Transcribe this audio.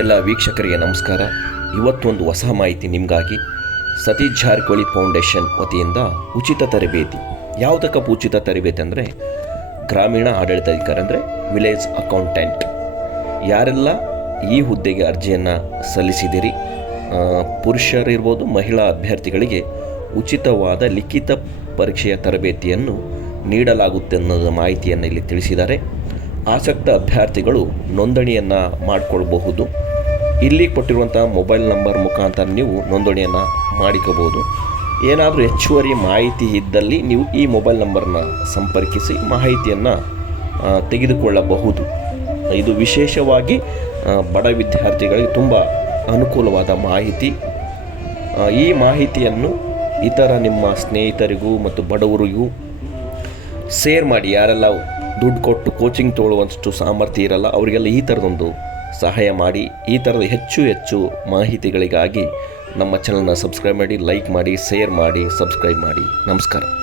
ಎಲ್ಲ ವೀಕ್ಷಕರಿಗೆ ನಮಸ್ಕಾರ. ಇವತ್ತೊಂದು ಹೊಸ ಮಾಹಿತಿ ನಿಮಗಾಗಿ. ಸತೀಶ್ ಜಾರಕಿಹೊಳಿ ಫೌಂಡೇಶನ್ ವತಿಯಿಂದ ಉಚಿತ ತರಬೇತಿ. ಯಾವುದಕ್ಕಪ್ಪ ಉಚಿತ ತರಬೇತಿ ಅಂದರೆ? ಗ್ರಾಮೀಣ ಆಡಳಿತಾಧಿಕಾರಿ ಅಂದರೆ ವಿಲೇಜ್ ಅಕೌಂಟೆಂಟ್. ಯಾರೆಲ್ಲ ಈ ಹುದ್ದೆಗೆ ಅರ್ಜಿಯನ್ನು ಸಲ್ಲಿಸಿದಿರಿ ಪುರುಷರಿರ್ಬೋದು ಮಹಿಳಾ ಅಭ್ಯರ್ಥಿಗಳಿಗೆ ಉಚಿತವಾದ ಲಿಖಿತ ಪರೀಕ್ಷೆಯ ತರಬೇತಿಯನ್ನು ನೀಡಲಾಗುತ್ತೆ ಅನ್ನೋದ ಮಾಹಿತಿಯನ್ನು ಇಲ್ಲಿ ತಿಳಿಸಿದ್ದಾರೆ. ಆಸಕ್ತ ಅಭ್ಯರ್ಥಿಗಳು ನೋಂದಣಿಯನ್ನು ಮಾಡಿಕೊಳ್ಬಹುದು. ಇಲ್ಲಿ ಕೊಟ್ಟಿರುವಂಥ ಮೊಬೈಲ್ ನಂಬರ್ ಮುಖಾಂತರ ನೀವು ನೋಂದಣಿಯನ್ನು ಮಾಡಿಕೋಬೋದು ಏನಾದರೂ ಹೆಚ್ಚುವರಿ ಮಾಹಿತಿ ಇದ್ದಲ್ಲಿ ನೀವು ಈ ಮೊಬೈಲ್ ನಂಬರ್ನ ಸಂಪರ್ಕಿಸಿ ಮಾಹಿತಿಯನ್ನು ತೆಗೆದುಕೊಳ್ಳಬಹುದು. ಇದು ವಿಶೇಷವಾಗಿ ಬಡ ವಿದ್ಯಾರ್ಥಿಗಳಿಗೆ ತುಂಬ ಅನುಕೂಲವಾದ ಮಾಹಿತಿ. ಈ ಮಾಹಿತಿಯನ್ನು ಇತರ ನಿಮ್ಮ ಸ್ನೇಹಿತರಿಗೂ ಮತ್ತು ಬಡವರಿಗೂ ಶೇರ್ ಮಾಡಿ. ಯಾರೆಲ್ಲ ದುಡ್ಡು ಕೊಟ್ಟು ಕೋಚಿಂಗ್ ತೊಗೊಳ್ಳುವಷ್ಟು ಸಾಮರ್ಥ್ಯ ಇರಲ್ಲ. ಅವರಿಗೆಲ್ಲ ಈ ಥರದೊಂದು ಸಹಾಯ ಮಾಡಿ, ಈ ಥರದ ಹೆಚ್ಚು ಹೆಚ್ಚು ಮಾಹಿತಿಗಳಿಗಾಗಿ ನಮ್ಮ ಚಾನಲ್ನ ಸಬ್ಸ್ಕ್ರೈಬ್ ಮಾಡಿ ಲೈಕ್ ಮಾಡಿ ಶೇರ್ ಮಾಡಿ ಸಬ್ಸ್ಕ್ರೈಬ್ ಮಾಡಿ. ನಮಸ್ಕಾರ.